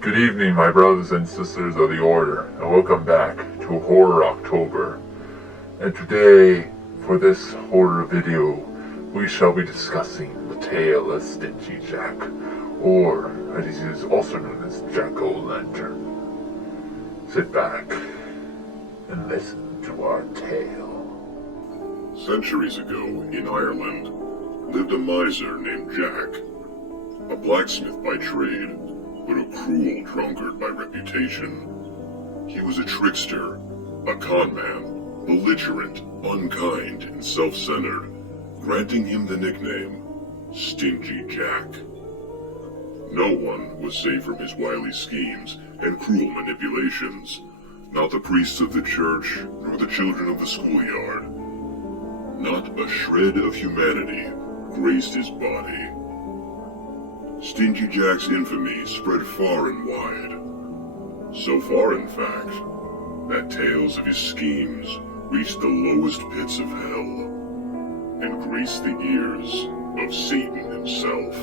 Good evening, my brothers and sisters of the Order, and welcome back to Horror October. And today, for this horror video, we shall be discussing the tale of Stingy Jack, or as he is also known as Jack-o'-lantern. Sit back and listen to our tale. Centuries ago, in Ireland, lived a miser named Jack, a blacksmith by trade, but a cruel drunkard by reputation. He was a trickster, a con-man, belligerent, unkind, and self-centered, granting him the nickname Stingy Jack. No one was safe from his wily schemes and cruel manipulations, not the priests of the church, nor the children of the schoolyard. Not a shred of humanity graced his body. Stingy Jack's infamy spread far and wide. So far, in fact, that tales of his schemes reached the lowest pits of hell and graced the ears of Satan himself.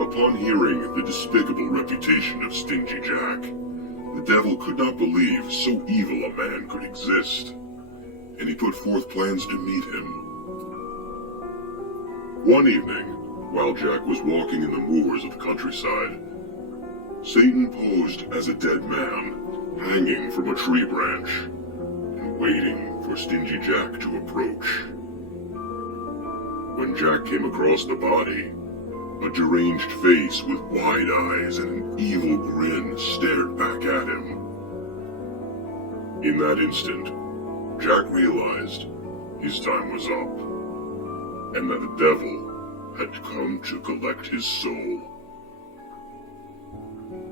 Upon hearing the despicable reputation of Stingy Jack, the devil could not believe so evil a man could exist, and he put forth plans to meet him. One evening, while Jack was walking in the moors of the countryside, Satan posed as a dead man, hanging from a tree branch, and waiting for Stingy Jack to approach. When Jack came across the body, a deranged face with wide eyes and an evil grin stared back at him. In that instant, Jack realized his time was up, and that the devil had come to collect his soul.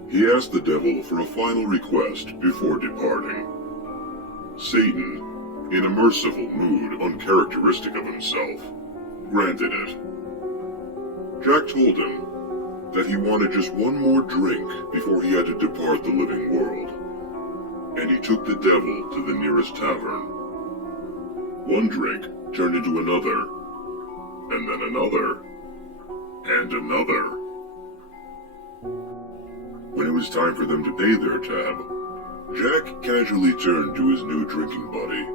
He asked the devil for a final request before departing. Satan, in a merciful mood uncharacteristic of himself, granted it. Jack told him that he wanted just one more drink before he had to depart the living world, and he took the devil to the nearest tavern. One drink turned into another, and then another, and another. When it was time for them to pay their tab, Jack casually turned to his new drinking buddy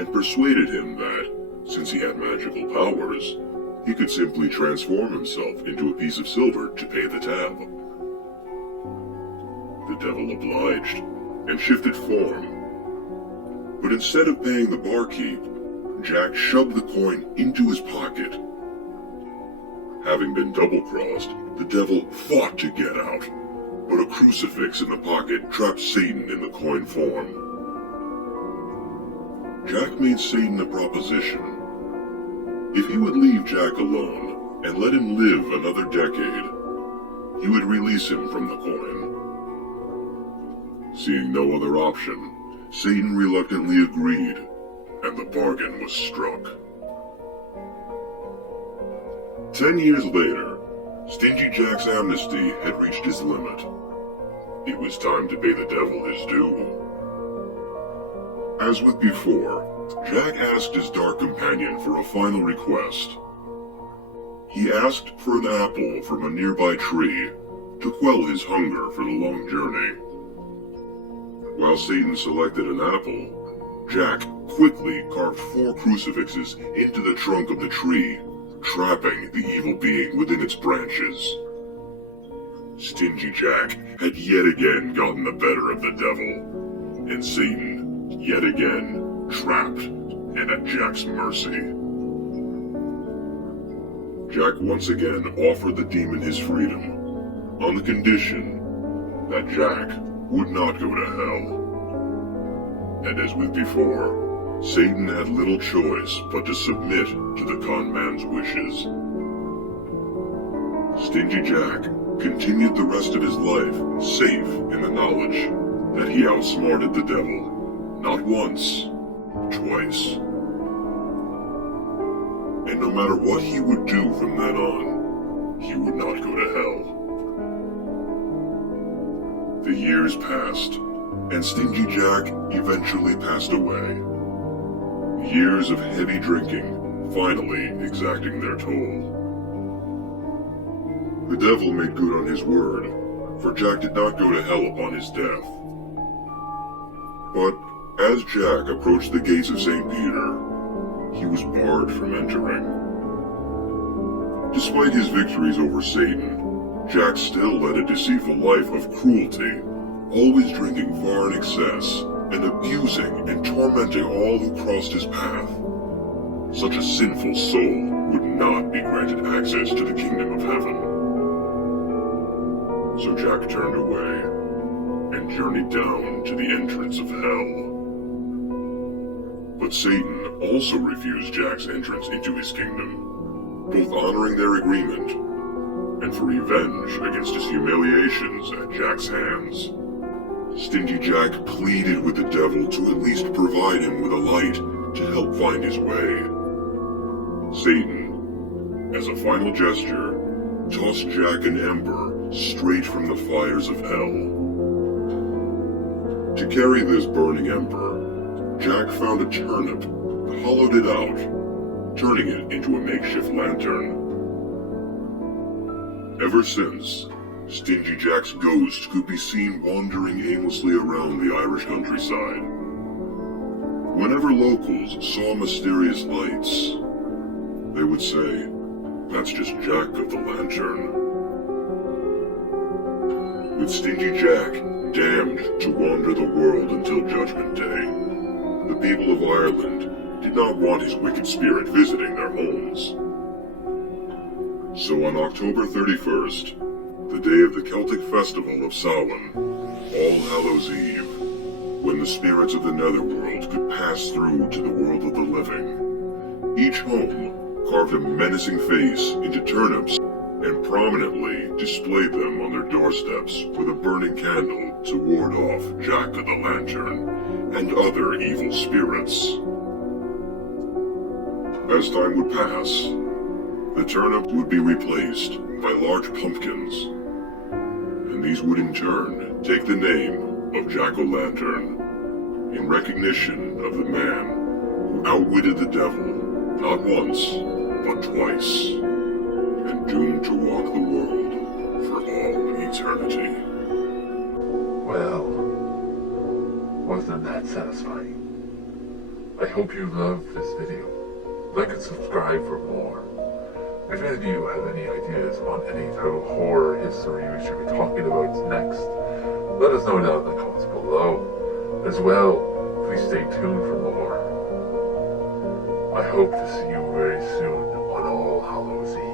and persuaded him that, since he had magical powers, he could simply transform himself into a piece of silver to pay the tab. The devil obliged and shifted form, but instead of paying the barkeep, Jack shoved the coin into his pocket. Having been double-crossed, the devil fought to get out, but a crucifix in the pocket trapped Satan in the coin form. Jack made Satan a proposition. If he would leave Jack alone and let him live another decade, he would release him from the coin. Seeing no other option, Satan reluctantly agreed, and the bargain was struck. 10 years later, Stingy Jack's amnesty had reached its limit. It was time to pay the devil his due. As with before, Jack asked his dark companion for a final request. He asked for an apple from a nearby tree to quell his hunger for the long journey. While Satan selected an apple, Jack quickly carved 4 crucifixes into the trunk of the tree, trapping the evil being within its branches. Stingy Jack had yet again gotten the better of the devil, and Satan, yet again, trapped and at Jack's mercy. Jack once again offered the demon his freedom, on the condition that Jack would not go to hell. And as with before, Satan had little choice but to submit to the con man's wishes. Stingy Jack continued the rest of his life safe in the knowledge that he outsmarted the devil, not once, twice. And no matter what he would do from then on, he would not go to hell. The years passed, and Stingy Jack eventually passed away. Years of heavy drinking finally exacting their toll. The devil made good on his word, for Jack did not go to hell upon his death. But as Jack approached the gates of St. Peter, he was barred from entering. Despite his victories over Satan, Jack still led a deceitful life of cruelty, always drinking far in excess and abusing and tormenting all who crossed his path. Such a sinful soul would not be granted access to the kingdom of heaven. So Jack turned away and journeyed down to the entrance of hell. But Satan also refused Jack's entrance into his kingdom, both honoring their agreement and for revenge against his humiliations at Jack's hands. Stingy Jack pleaded with the devil to at least provide him with a light to help find his way. Satan, as a final gesture, tossed Jack an ember straight from the fires of hell. To carry this burning ember, Jack found a turnip, hollowed it out, turning it into a makeshift lantern. Ever since, Stingy Jack's ghost could be seen wandering aimlessly around the Irish countryside. Whenever locals saw mysterious lights, they would say, "That's just Jack of the Lantern." With Stingy Jack damned to wander the world until Judgment Day, the people of Ireland did not want his wicked spirit visiting their homes. So on October 31st, the day of the Celtic festival of Samhain, All Hallows Eve, when the spirits of the netherworld could pass through to the world of the living, each home carved a menacing face into turnips and prominently displayed them on their doorsteps with a burning candle to ward off Jack of the Lantern and other evil spirits. As time would pass, the turnips would be replaced by large pumpkins, and these would in turn take the name of Jack-o'-lantern in recognition of the man who outwitted the devil not once, but twice, and doomed to walk the world for all eternity. Well, wasn't that satisfying? I hope you loved this video. Like and subscribe for more. If any of you have any ideas on any type of horror history we should be talking about next, let us know down in the comments below. As well, please stay tuned for more. I hope to see you very soon on All Hallows Eve.